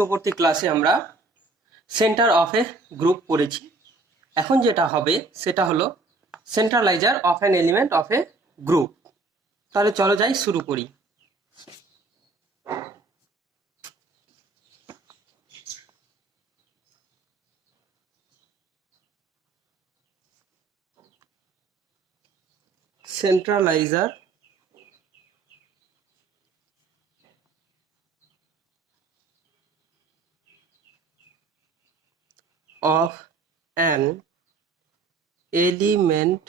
পূর্ববর্তী ক্লাসে আমরা সেন্টার অফ এ গ্রুপ পড়েছি। এখন যেটা হবে সেটা হলো centralizer of an element of a group. তাহলে চলো যাই, শুরু করি। সেন্ট্রালাইজার of an element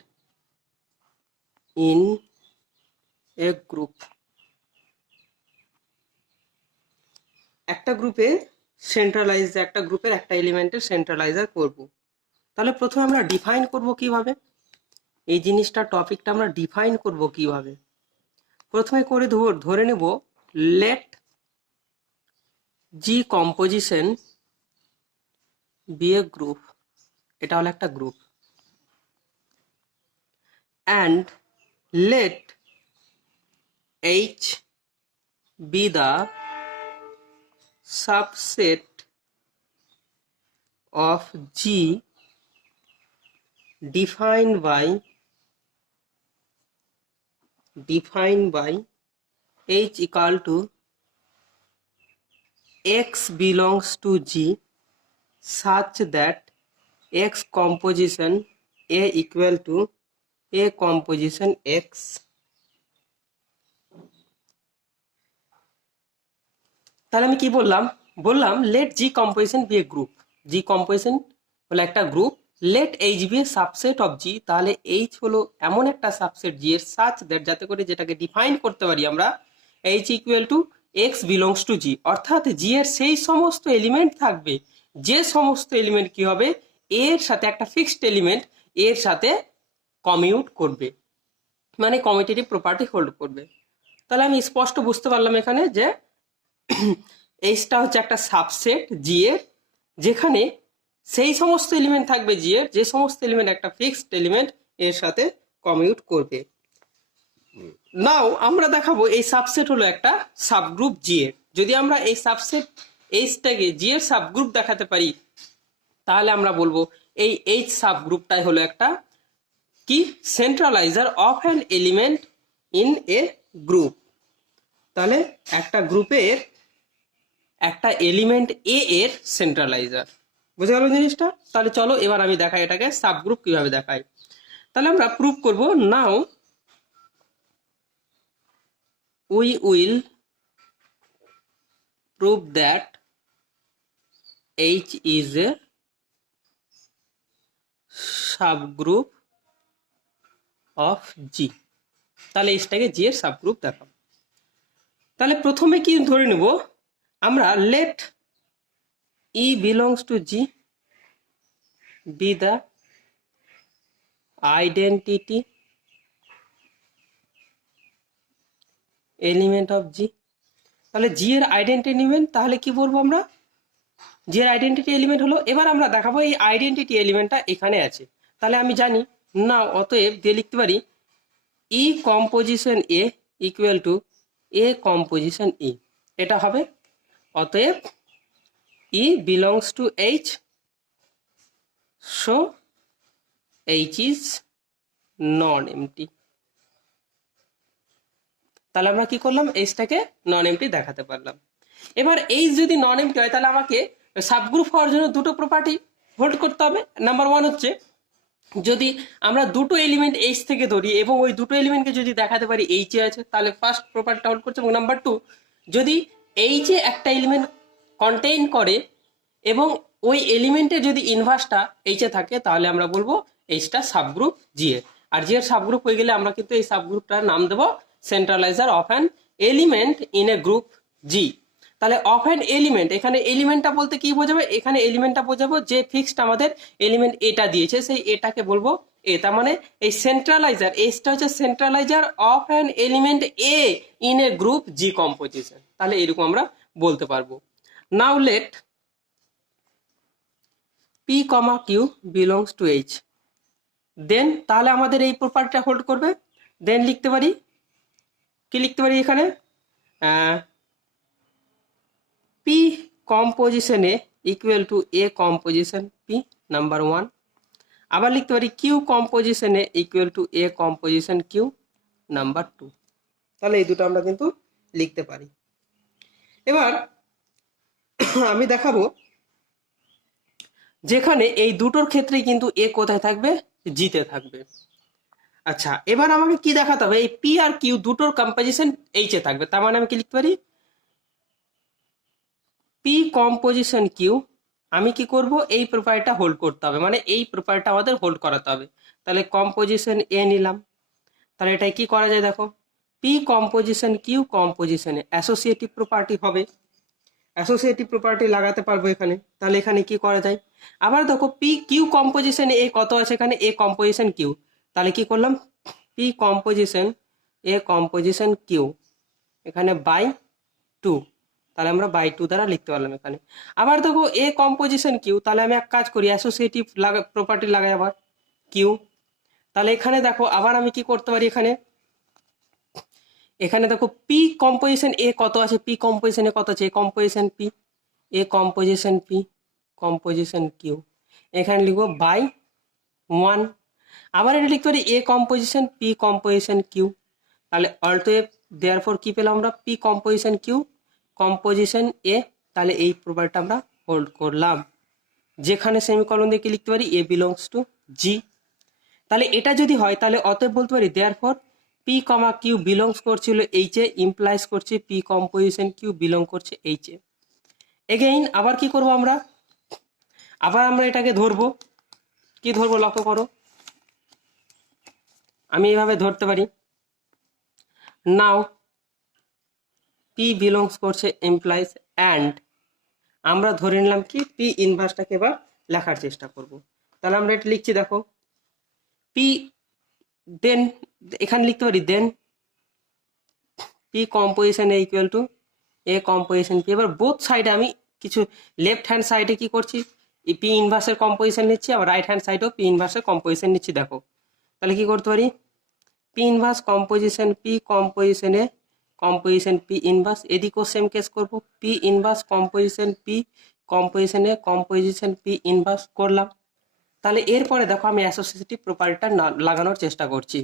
in a group। একটা গ্রুপের একটা এলিমেন্টের সেন্ট্রালাইজার করব। তাহলে প্রথমে আমরা ডিফাইন করব কিভাবে, এই জিনিসটা টপিকটা আমরা ডিফাইন করব কিভাবে। প্রথমে করে ধরে নেব late G composition be a group. এটা হলো একটা group. and let H be the subset of G defined by H equal to X belongs to G such that X composition A equal to A composition X। তাহলে আমি কি বললাম let G composition be a group. G composition হলো একটা group, let H be a subset of G. তাহলে H হলো এমন একটা সাবসেট জি এর সাচ দ্যাট, যাতে করে যেটাকে ডিফাইন করতে পারি আমরা H equal to X belongs to G, অর্থাৎ জি এর সেই সমস্ত এলিমেন্ট থাকবে যে সমস্ত এলিমেন্ট কি হবে এর সাথে একটা ফিক্সড এলিমেন্ট এর সাথে কমিউট করবে, মানে কমিউটেটিভ প্রপার্টি হোল্ড করবে। তাহলে আমি স্পষ্ট বুঝতে পারলাম এখানে যে এইচটা হচ্ছে একটা সাবসেট জি এর, যেখানে সেই সমস্ত এলিমেন্ট থাকবে জি এর যে সমস্ত এলিমেন্ট একটা ফিক্সড এলিমেন্ট এর সাথে কমিউট করবে। নাও আমরা দেখাবো এই সাবসেট হলো একটা সাবগ্রুপ জি এর। যদি আমরা এই সাবসেট এইচটাকে জি এর সাবগ্রুপ দেখাতে পারি, তাহলে আমরা বলবো এই এইচ সাবগ্রুপটাই হলো একটা কি centralizer of an element in a group. তাহলে একটা গ্রুপের একটা এলিমেন্ট এ এর সেন্ট্রালাইজার, বুঝে গেল জিনিসটা। তাহলে চলো এবার আমি দেখাই এটাকে সাবগ্রুপ কিভাবে দেখাই। তাহলে আমরা প্রুভ করব। Now we will prove that H is a subgroup of G. তাহলে এইচটাকে জি এর সাবগ্রুপ দেখাবো। তাহলে প্রথমে কি ধরে নেব আমরা, let E belongs to G be the identity element of G. তাহলে জি এর আইডেন্টিটি এলিমেন্ট, তাহলে কি বলবো আমরা, জি এর আইডেন্টিটি এলিমেন্ট হলো, এবার আমরা দেখাবো এই আইডেন্টিটি এলিমেন্টটা এখানে আছে। তাহলে আমি জানি না, অতএব দিয়ে লিখতে পারি E composition A equal to A composition E, এটা হবে। অতএব E belongs to H, so H is non empty. তাহলে আমরা কি করলাম, এইচটাকে নন এমটি দেখাতে পারলাম। এবার এইচ যদি নন এমটি হয়, তাহলে আমাকে সাবগ্রুপ হওয়ার জন্য দুটো প্রপার্টি হোল্ড করতে হবে। নাম্বার ওয়ান হচ্ছে, যদি আমরা দুটো এলিমেন্ট এইচ থেকে ধরি এবং ওই দুটো এলিমেন্টকে যদি দেখাতে পারি এইচে আছে, তাহলে ফার্স্ট প্রপার্টিটা হোল্ড করছে। এবং নাম্বার টু, যদি এইচে একটা এলিমেন্ট কন্টেইন করে এবং ওই এলিমেন্টে যদি ইনভার্সটা এইচে থাকে, তাহলে আমরা বলবো এইচটা সাবগ্রুপ জি এর। আর জি এর সাবগ্রুপ হয়ে গেলে আমরা কিন্তু এই সাবগ্রুপটার নাম দেবো centralizer of an element in a group G. তাহলে অফ অ্যান এলিমেন্ট, এখানে এলিমেন্টটা বলতে কি বোঝাবে, এখানে এলিমেন্টটা বোঝাবো যে ফিক্সড আমাদের এলিমেন্ট এটা দিয়েছে, সেই এটাকে বলবো এ। তার মানে এই সেন্ট্রালাইজার, এইচটা হচ্ছে centralizer of an element A in a group G composition. তাহলে এরকম আমরা বলতে পারবো। Now let P comma Q belongs to H, then তাহলে আমাদের এই প্রপার্টিটা হোল্ড করবে। দেন লিখতে পারি, কি লিখতে পারি এখানে, P composition A equal to A composition P, number one. আবার লিখতে পারি Q composition A equal to A composition Q, number two. তাহলে এই দুটো আমরা কিন্তু লিখতে পারি। এবার আমি দেখাবো যেখানে এই দুটোর ক্ষেত্রে কিন্তু এ কোথায় থাকবে, জিতে থাকবে। আচ্ছা, এবার আমাকে কি দেখাতে হবে, এই পি আর কিউ দুটোর কম্পোজিশন এইচ এ থাকবে। তার মানে আমি কি লিখতে পারি, পি কম্পোজিশন কিউ, আমি কি করব, এই প্রপার্টিটা হোল্ড করতে হবে, মানে এই প্রপার্টিটা আমাদের হোল্ড করাতে হবে। তাহলে কম্পোজিশন এ নিলাম, তাহলে এটাই কি করা যায় দেখো, পি কম্পোজিশন কিউ কম্পোজিশনে অ্যাসোসিয়েটিভ প্রপার্টি হবে, অ্যাসোসিয়েটিভ প্রপার্টি লাগাতে পারবো এখানে। তাহলে এখানে কি করা যায়, আবার দেখো পি কিউ কম্পোজিশন এ কত আছে, এখানে এ কম্পোজিশন কিউ, তাহলে কি করলাম, P composition A composition Q এখানে বাই টু, তাহলে আমরা বাই টু দ্বারা লিখতে পারলাম এখানে। আবার দেখো এ কম্পোজিশন কিউ, তাহলে আমি এক কাজ করি, অ্যাসোসিয়েটিভ প্রপার্টি লাগাই আবার কিউ। তাহলে এখানে দেখো আবার আমি কি করতে পারি, এখানে এখানে দেখো পি কম্পোজিশন এ কত আছে, পি কম্পোজিশন এ কত আছে, A composition P, A composition P composition Q, এখানে লিখবো বাই ওয়ান। আবার এটা লিখতে পারি A composition P composition Q, তাহলে অতএব দেয়ারফর কি পেলাম আমরা, P composition Q composition A, তাহলে এই প্রপার্টিটা আমরা হোল্ড করলাম। যেখানে সেমিকলন দিয়ে কি লিখতে পারি, এ বিলংস টু জি। তাহলে এটা যদি হয় তাহলে অতএব বলতে পারি therefore P comma Q belongs করছিল এইচ এ, ইমপ্লাইজ করছে পি কম্পোজিশন কিউ বিলং করছে এইচ এ। এগেইন আবার কি করব আমরা, আবার আমরা এটাকে ধরবো, কি ধরবো লক্ষ্য করো, আমি এইভাবে ধরতে পারি, নাও পি বিলংস করছে এমপ্লয়েজ অ্যান্ড আমরা ধরে নিলাম কি পি ইনভার্সটাকে এবার লেখার চেষ্টা করব। তাহলে আমরা এটা লিখছি দেখো, পি দেন এখানে লিখতে পারি then P composition A equal to A composition P. এবার বোথ সাইডে আমি কিছু লেফট হ্যান্ড সাইডে কি করছি, পি ইনভার্সের কম্পোজিশন নিচ্ছি, আবার রাইট হ্যান্ড সাইডেও পি ইনভার্সের কম্পোজিশন নিচ্ছি। দেখো তাহলে কি করতে পারি, পি ইনভার্স কম্পোজিশন পি কম্পোজিশনে কম্পোজিশন পি ইনভার্স, এদিকেও সেম কেস করব, পি ইনভার্স কম্পোজিশন পি কম্পোজিশনে কম্পোজিশন পি ইনভার্স করলাম। তাহলে এরপরে দেখো আমি অ্যাসোসিয়েটিভ প্রপার্টিটা লাগানোর চেষ্টা করছি।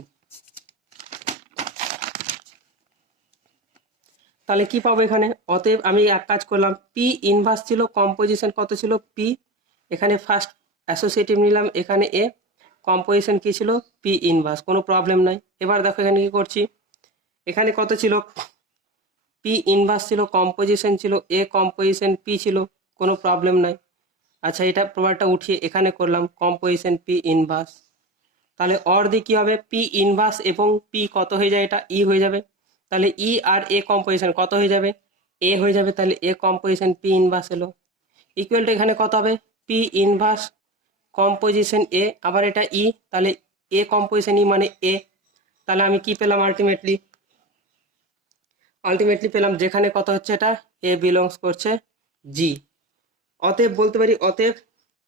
তাহলে কি পাবো এখানে, অতএব আমি এক কাজ করলাম, পি ইনভার্স ছিল কম্পোজিশন কত ছিল পি, এখানে ফার্স্ট অ্যাসোসিয়েটিভ নিলাম, এখানে এ কম্পোজিশন কি ছিল পি ইনভার্স, কোনো প্রবলেম নাই। এবার দেখো এখানে কি করছি, এখানে কত ছিল, পি ইনভার্স ছিল, কম্পোজিশন ছিল এ কম্পোজিশন পি ছিল, কোনো প্রবলেম নাই। আচ্ছা, এটা প্রপার্টিটা উঠিয়ে এখানে করলাম কম্পোজিশন পি ইনভার্স, তাহলে অর দিয়ে কি হবে, পি ইনভার্স এবং পি কত হয়ে যায়, এটা ই হয়ে যাবে, তাহলে ই আর এ কম্পোজিশন কত হয়ে যাবে, এ হয়ে যাবে, তাহলে এ কম্পোজিশন পি ইনভার্স এলো, ইকুয়াল টু এখানে কত হবে, পি ইনভার্স কম্পোজিশন এ, আবার এটা ই, তাহলে এ কম্পোজিশন ই মানে এ, তাহলে আমি কি পেলাম আলটিমেটলি পেলাম যেখানে কত হচ্ছে, এটা এ বিলংস করছে জি। অতএব বলতে পারি, অতএব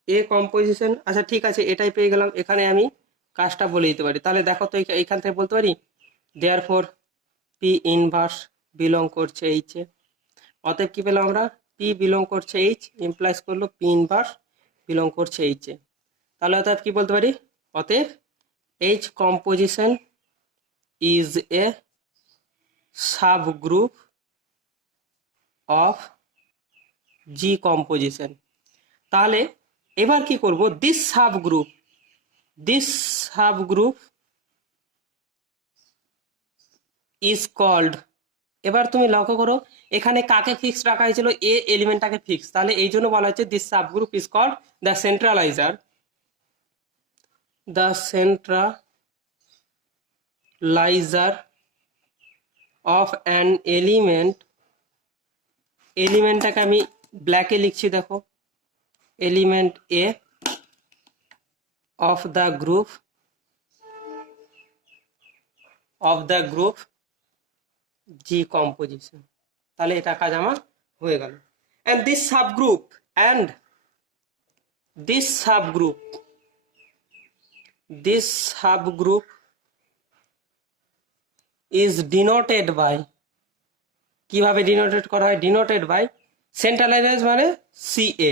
এ কম্পোজিশন, আচ্ছা ঠিক আছে এটাই পেয়ে গেলাম, এখানে আমি কাজটা বলে দিতে পারি। তাহলে দেখো তো এইখান থেকে বলতে পারি দেয়ারফর পি ইনভার্স বিলং করছে এইচ এ, অতএব কি পেলাম আমরা, পি বিলং করছে এইচ ইমপ্লাইজ করলো পি ইনভার্স বিলং করছে এইচ এ। তাহলে অর্থাৎ কি বলতে পারি, অতএব H composition is a subgroup of G composition. তাহলে এবার কি করব, দিস সাবগ্রুপ ইজ কল্ড, এবার তুমি লক্ষ্য করো এখানে কাকে ফিক্স রাখা হয়েছিল, এ এলিমেন্টটাকে ফিক্স, তাহলে এই জন্য বলা হচ্ছে this subgroup is called the centralizer of an এলিমেন্টটাকে আমি ব্ল্যাকে লিখছি দেখো, element A of the group G composition. তাহলে এটা কাজ আমার হয়ে গেল। And this subgroup is denoted by, কিভাবে ডিনোটেড করা হয়, ডিনোটেড বাই সেন্ট্রালাইজার মানে সিএ,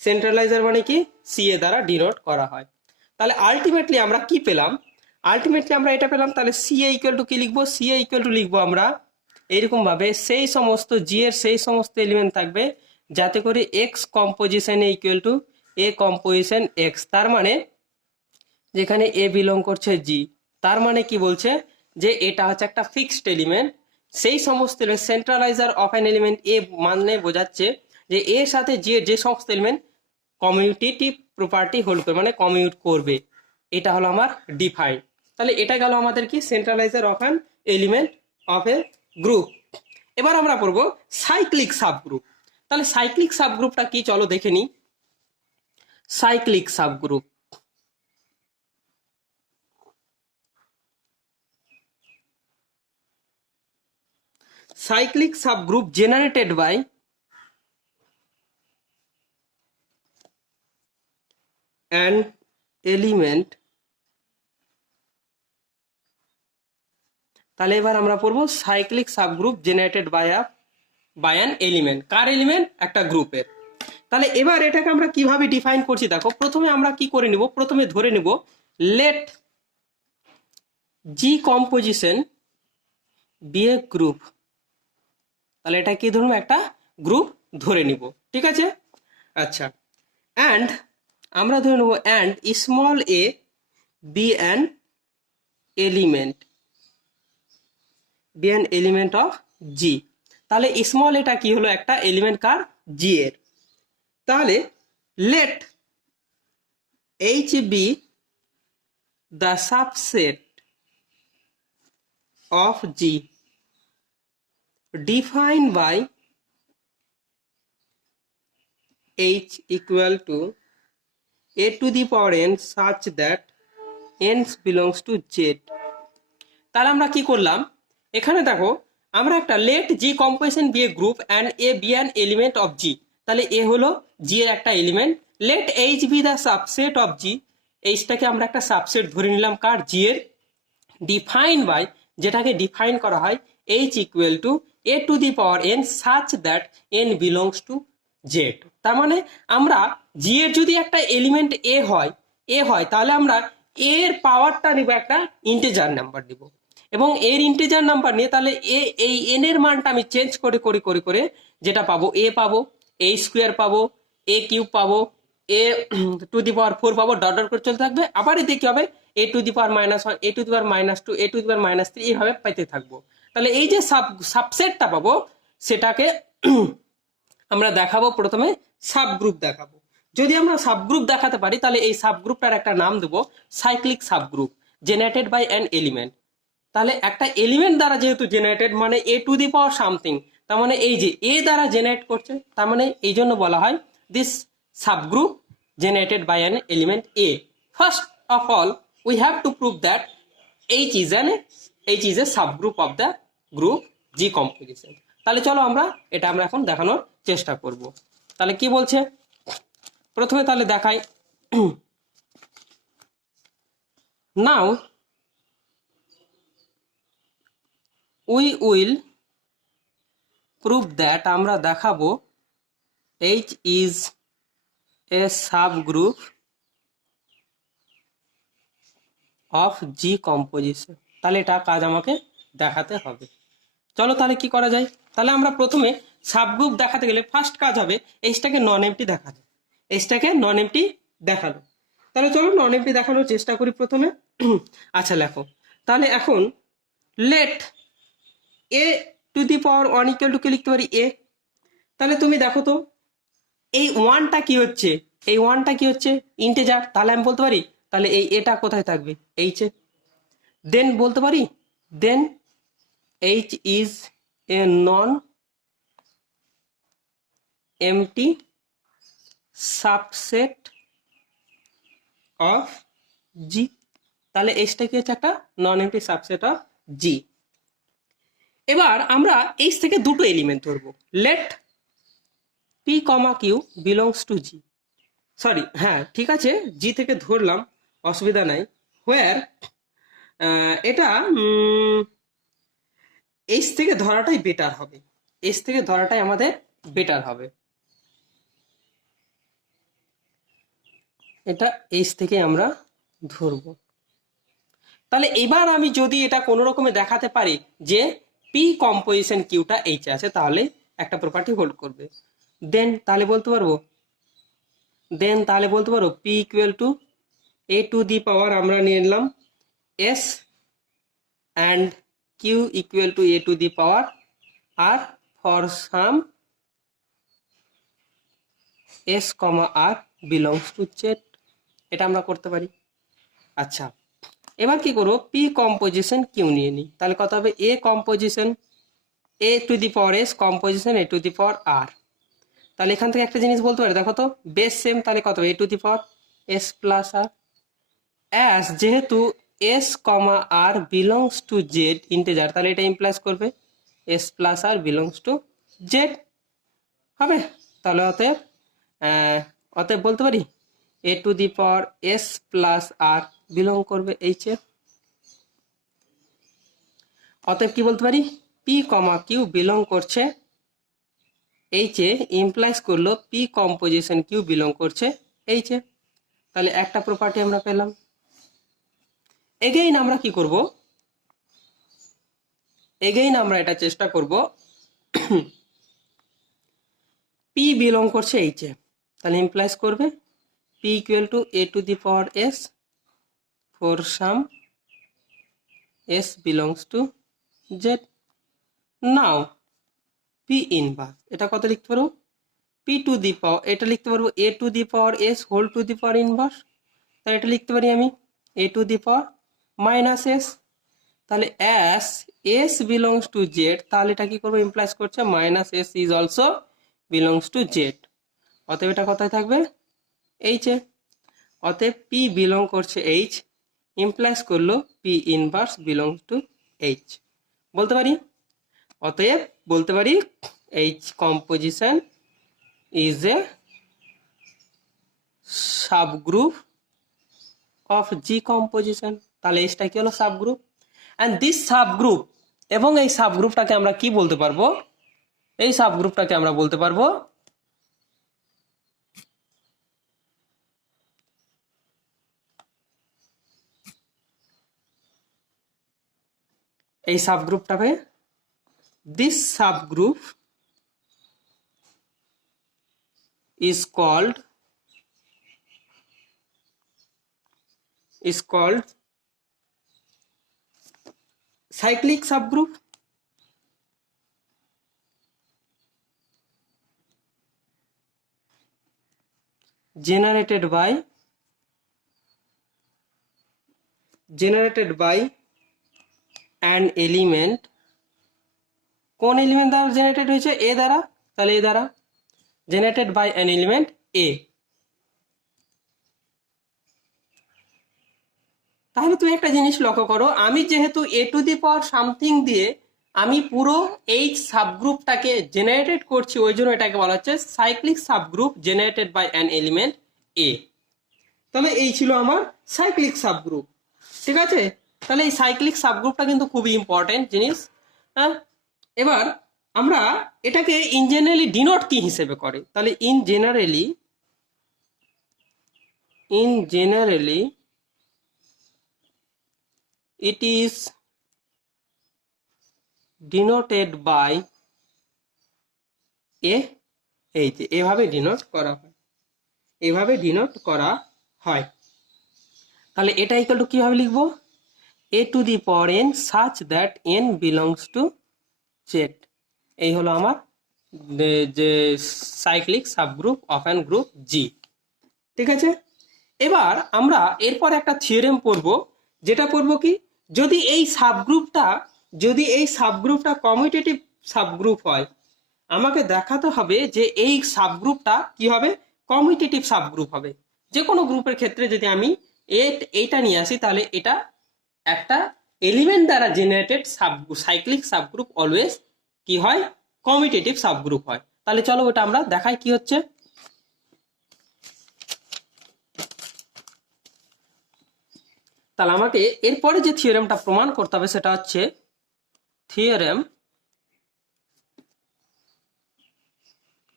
সেন্ট্রালাইজার মানে কি সিএ দ্বারা ডিনোট করা হয়। তাহলে আলটিমেটলি আমরা কি পেলাম? আলটিমেটলি আমরা এটা পেলাম, তাহলে সিএ ইকুয়াল টু কি লিখবো? সিএ ইকুয়াল টু লিখবো আমরা এইরকম ভাবে, সেই সমস্ত জি এর সেই সমস্ত এলিমেন্ট থাকবে যাতে করে x composition equal to A composition x. তার মানে যেখানে এ বিলং করছে জি, তার মানে কি বলছে যে এটা হচ্ছে একটা ফিক্সড এলিমেন্ট। সেই সমস্ত সেন্ট্রালাইজার অফ অ্যান এলিমেন্ট এ মানে বোঝাচ্ছে যে এর সাথে যে সমস্ত এলিমেন্ট কমিউটেটিভ প্রপার্টি হোল্ড করবে, মানে কমিউট করবে, এটা হলো আমার ডিফাইন। তাহলে এটা গেল আমাদের কি centralizer of an element of a group. এবার আমরা পড়বো সাইক্লিক সাবগ্রুপ। তাহলে সাইক্লিক সাবগ্রুপটা কি চলো দেখে নিই। Cyclic subgroup, cyclic subgroup generated by an element। তাহলে এবার আমরা পড়বো cyclic subgroup generated by an element. কার এলিমেন্ট? একটা গ্রুপের। তাহলে এবার এটাকে আমরা কিভাবে ডিফাইন করছি দেখো। প্রথমে আমরা কি করে নিব, প্রথমে ধরে নিব late G composition be a group. তাহলে এটা কি ধরুন একটা গ্রুপ ধরে নিব, ঠিক আছে? আচ্ছা, অ্যান্ড আমরা ধরে নেব and small A be an element, be an element of G. তাহলে স্মল এটা কি হলো? একটা এলিমেন্ট কার? জি এর। তাহলে let H be the subset of G defined by H equal to a to the power n such that n belongs to z। তাহলে আমরা কি করলাম এখানে দেখো, আমরা একটা let G composition be a group and A be an element of G. তাহলে A হলো জি এর একটা element. Let H be the subset of G, এইচটাকে আমরা একটা সাবসেট ধরে নিলাম কার? জি এর। ডিফাইন বাই, যেটাকে ডিফাইন করা হয় H equal to A to the power N such that N belongs to Z. তার মানে আমরা জি এর যদি একটা এলিমেন্ট এ হয় তাহলে আমরা এর পাওয়ারটা নিব একটা ইন্টিজার নাম্বার নিব, এবং এর ইন্টিজার নাম্বার নিয়ে তাহলে এই এন এর মানটা আমি চেঞ্জ করে করে করে করে যেটা পাবো, এ পাবো, এ স্কোয়ার পাবো, এ কিউব পাবো, এ টু দি পাওয়ার 4 পাবো, ডট ডট করে চলতে থাকবে। আবার এদিকে কি হবে? এ to the power -1, A to the power -2, A to the power -3, এইভাবে পাইতে থাকবো। তাহলে এই যে সাবসেটটা পাবো সেটাকে আমরা দেখাবো প্রথমে সাবগ্রুপ দেখাবো। যদি আমরা সাবগ্রুপ দেখাতে পারি তাহলে এই সাবগ্রুপটার একটা নাম দেবো cyclic subgroup generated by an element. তাহলে একটা এলিমেন্ট দ্বারা যেহেতু জেনারেটেড মানে এ টু দি পাওয়ার সামথিং, তার মানে এই যে এ দ্বারা জেনারেট করছে, তার মানে এই জন্য বলা হয় this subgroup generated by an element A. First of all, we have to prove that H is a subgroup of the group G composition. তাহলে চলো আমরা এখন দেখানোর চেষ্টা করব। তাহলে কি বলছে প্রথমে তাহলে দেখাই। নাও we will prove that, আমরা দেখাবো H is a subgroup of G composition। তাহলে এটা কাজ আমাকে দেখাতে হবে। চলো তাহলে কি করা যায়। তাহলে আমরা প্রথমে সাবগ্রুপ দেখাতে গেলে ফার্স্ট কাজ হবে এইচটাকে নন এমটি দেখানো, এইচটাকে নন এমটি দেখানো। তাহলে চলো নন এমটি দেখানোর চেষ্টা করি প্রথমে। আচ্ছা লেখো, তাহলে এখন let A to the power 1 equal to কে লিখতে পারি এ। তাহলে তুমি দেখো তো এই ওয়ানটা কি হচ্ছে, এই ওয়ানটা কি হচ্ছে? ইন্টিজার। তাহলে আমি বলতে পারি তাহলে এই এটা কোথায় থাকবে? এইচে। দেন বলতে পারি then H is a non empty subset of G. তাহলে এইচটা কি হচ্ছে? একটা non empty subset of G. এবার আমরা এইচ থেকে দুটো এলিমেন্ট ধরবো। Let P comma Q belongs to G. Sorry, হ্যাঁ ঠিক আছে, জি থেকে ধরলাম, অসুবিধা নাই। হোয়ার এটা এইচ থেকে ধরাটাই বেটার হবে, এইচ থেকে ধরাটাই আমাদের বেটার হবে। এটা এইচ থেকে আমরা ধরবো। তাহলে এবার আমি যদি এটা কোনো রকমে দেখাতে পারি যে পি কম্পোজিশন কিউটা এইচ আছে, তাহলে একটা প্রপার্টি হোল্ড করবে। তাহলে বলতে পারবো P equal to A to the power আমরা নিয়ে নিলাম S and Q equal to A to the power R for some S comma R belongs to Z. এটা আমরা করতে পারি। আচ্ছা, এবার কি করবো, পি কম্পোজিশন কিউ নিয়ে নিই। তাহলে কত হবে, A composition A to the power S composition A to the power R. তাহলে এখান থেকে একটা জিনিস বলতে পারি, দেখো তো বেস সেম, তাহলে কত হবে এ to the power s plus r. As যেহেতু s comma R belongs to Z integer, তাহলে এটা ইমপ্লাইজ করবে s plus r belongs to Z হবে। তাহলে অতএব বলতে পারি a to the power s plus r belong করবে এইচ এর। অতএব কি বলতে পারি, পি কমা কিউ বিলং করছে এইচ এ, ইমপ্লাইজ করলো পি কম্পোজিশন কিউ বিলং করছে এইচ এ। তাহলে একটা প্রপার্টি আমরা পেলাম। এগেইন আমরা কি করব, এগেইন আমরা এটা চেষ্টা করব পি বিলং করছে এইচ এ, তাহলে ইমপ্লাইজ করবে P equal to A to the power S for some S belongs to Z. Now P inverse, এটা কত লিখতে পারবো, পি টু দি পাওয়ার, এটা লিখতে পারবো a to the power s whole to the power inverse. তাহলে এটা লিখতে পারি আমি a to the power minus s. তাহলে as s belongs to Z, তাহলে এটা কি করবো, ইমপ্লাইজ করছে minus s is also belongs to Z. অতএব এটা কোথায় থাকবে, এইচ এ। অতএব পি বিলং করছে এইচ, ইমপ্লাইজ করলো p inverse belongs to H. বলতে পারি, অতএব বলতে পারি H composition is a subgroup of G composition. তাহলে এইচটা কি হলো, সাবগ্রুপ। অ্যান্ড দিস সাবগ্রুপ, এবং এই সাবগ্রুপটাকে আমরা কি বলতে পারবো, এই সাবগ্রুপটাকে আমরা বলতে পারবো এই সাবগ্রুপটাকে, this subgroup is called cyclic subgroup. Generated by an element, কোন এলিমেন্ট দ্বারা জেনারেটেড হয়েছে, এ দ্বারা, তাহলে এ দ্বারা generated by an element a. তাহলে তুমি একটা জিনিস লক্ষ্য করো, আমি যেহেতু এ টু দি পাওয়ার সামথিং দিয়ে আমি পুরো এই সাবগ্রুপটাকে জেনারেটেড করছি, ওই জন্য এটাকে বলা হচ্ছে cyclic subgroup generated by an element a. তাহলে এই ছিল আমার সাইক্লিক সাবগ্রুপ, ঠিক আছে। তাহলে এই সাইক্লিক সাবগ্রুপটা কিন্তু খুবই ইম্পর্টেন্ট জিনিস। হ্যাঁ, এবার আমরা এটাকে ইন জেনারেলি ডিনোট কি হিসেবে করে, তাহলে in generally it is denoted by a, এই যে এভাবে ডিনোট করা হয়, এভাবে ডিনোট করা হয়। তাহলে এটা ইকুয়াল টু কিভাবে লিখবো, a to the power n such that n belongs to z। এই হলো আমার যে cyclic subgroup of an group G, ঠিক আছে। এবার আমরা এরপর একটা থিওরেম পড়ব, যেটা পড়বো কি, যদি এই সাবগ্রুপটা কমিউটেটিভ সাবগ্রুপ হয়, আমাকে দেখাতে হবে যে এই সাবগ্রুপটা কি হবে, কমিউটেটিভ সাবগ্রুপ হবে। যে কোনো গ্রুপের ক্ষেত্রে যদি আমি এইটা নিয়ে আসি, তাহলে এটা একটা এলিমেন্ট দ্বারা জেনারেটেড সাইক্লিক সাবগ্রুপ অলওয়েজ কি হয়, কমিউটেটিভ সাবগ্রুপ হয়। তাহলে চলো ওটা আমরা দেখাই কি হচ্ছে। তাহলে আমাকে এরপরে যে থিওরেমটা প্রমাণ করতে হবে সেটা হচ্ছে theorem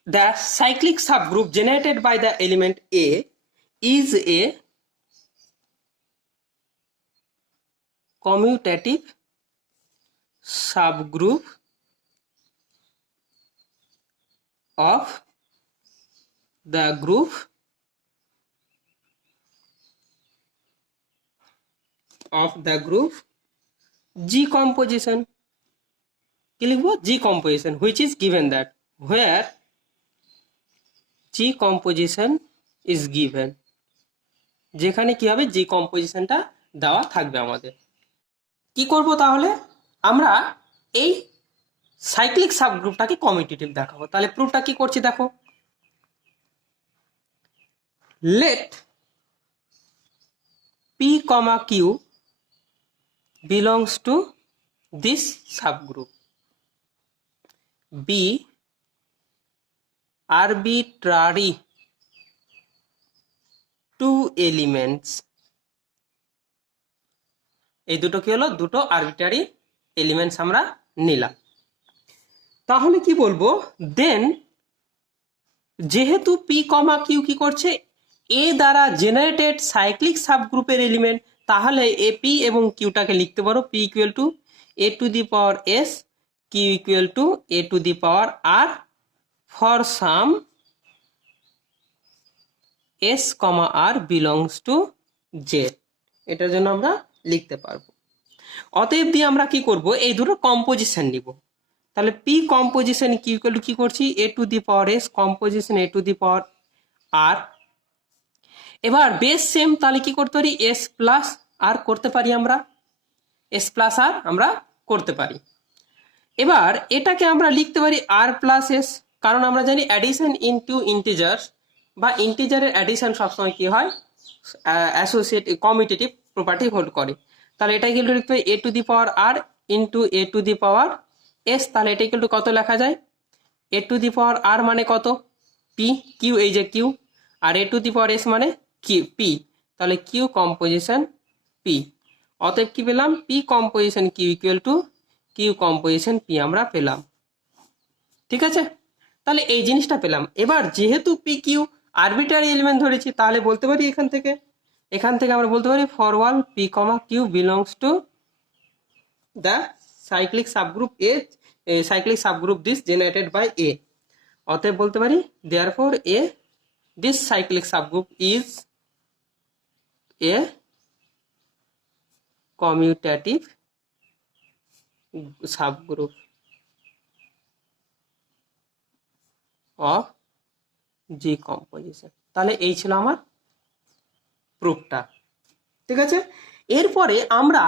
the cyclic subgroup generated by the element A is a commutative subgroup of the group G composition. কি লিখবো? G composition which is given that where G composition is given, যেখানে কি হবে G compositionটা দেওয়া থাকবে আমাদের। কি করব তাহলে? আমরা এই সাইক্লিক সাবগ্রুপটাকে কমিউটেটিভ দেখাবো। তাহলে প্রুফটা কি করছি দেখো, let P, Q belongs to this subgroup. Be arbitrary two elements. এই দুটো কি হলো? দুটো আরবিট্রারি এলিমেন্টস আমরা নিলাম। তাহলে কি বলবো? দেন যেহেতু P, Q কি করছে? এ দ্বারা জেনারেটেড সাইক্লিক সাবগ্রুপের এলিমেন্ট, তাহলে এ পি এবং কিউটাকে লিখতে পারো P equal to A to the power S, Q equal to A to the power R for some S comma R belongs to Z. এটার জন্য আমরা লিখতে পারবো। অতএব দিয়ে আমরা কি করব? এই দুটো কম্পোজিশন নিব। তাহলে p composition Q equal to কি করছি? A to the power S composition A to the power r. এবার বেস সেম, তাহলে কি করতে পারি? এস প্লাস আর করতে পারি আমরা, এস প্লাস আর আমরা করতে পারি। এবার এটাকে আমরা লিখতে পারি আর প্লাস এস, কারণ আমরা জানি অ্যাডিশন ইনটু ইন্টিজার বা ইন্টিজারের অ্যাডিশন সবসময় কি হয়? অ্যাসোসিয়েট কমিউটেটিভ প্রপার্টি হোল্ড করে। তাহলে এটা কিন্তু লিখতে পারি a to the power r into a to the power s. তাহলে এটা কিন্তু কত লেখা যায়? এ টু দি পাওয়ার আর মানে কত? পি, কিউ এই যে কিউ, আর A to the power S মানে কিউ পি। তাহলে কিউ কম্পোজিশন পি। অতএব কি পেলাম? P composition Q equal to Q composition P আমরা পেলাম। ঠিক আছে, তাহলে এই জিনিসটা পেলাম। এবার যেহেতু পি কিউ আরবিট্রারি এলিমেন্ট ধরেছি, তাহলে বলতে পারি এখান থেকে আমরা বলতে পারি for all p comma Q belongs to the cyclic subgroup a, cyclic subgroup this generated by a. অতএব বলতে পারি therefore a this cyclic subgroup is a commutative subgroup of G composition. তাহলে এই ছিল আমার প্রুফটা। ঠিক আছে, এরপরে আমরা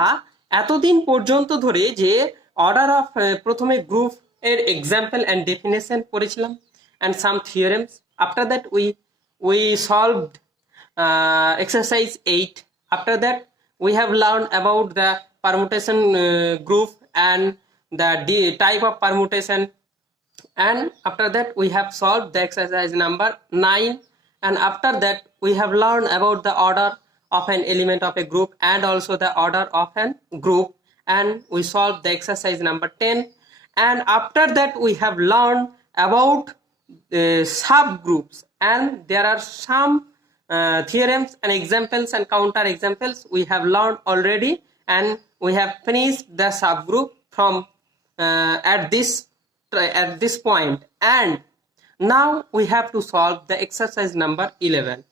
এতদিন পর্যন্ত ধরে যে অর্ডার অফ প্রথমে গ্রুপ এর এক্সাম্পল অ্যান্ড ডেফিনেশন পড়েছিলাম and some theorems. After that we solved exercise 8. After that we have learned about the permutation group and the type of permutation, and after that we have solved the exercise number 9, and after that we have learned about the order of an element of a group and also the order of an group, and we solved the exercise number 10, and after that we have learned about subgroups, and there are some theorems and examples and counter examples we have learned already, and we have finished the subgroup from at this point, and now we have to solve the exercise number 11.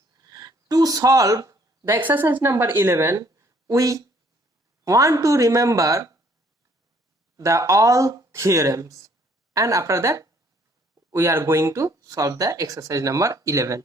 To solve the exercise number 11, we want to remember the all theorems, and after that we are going to solve the exercise number 11.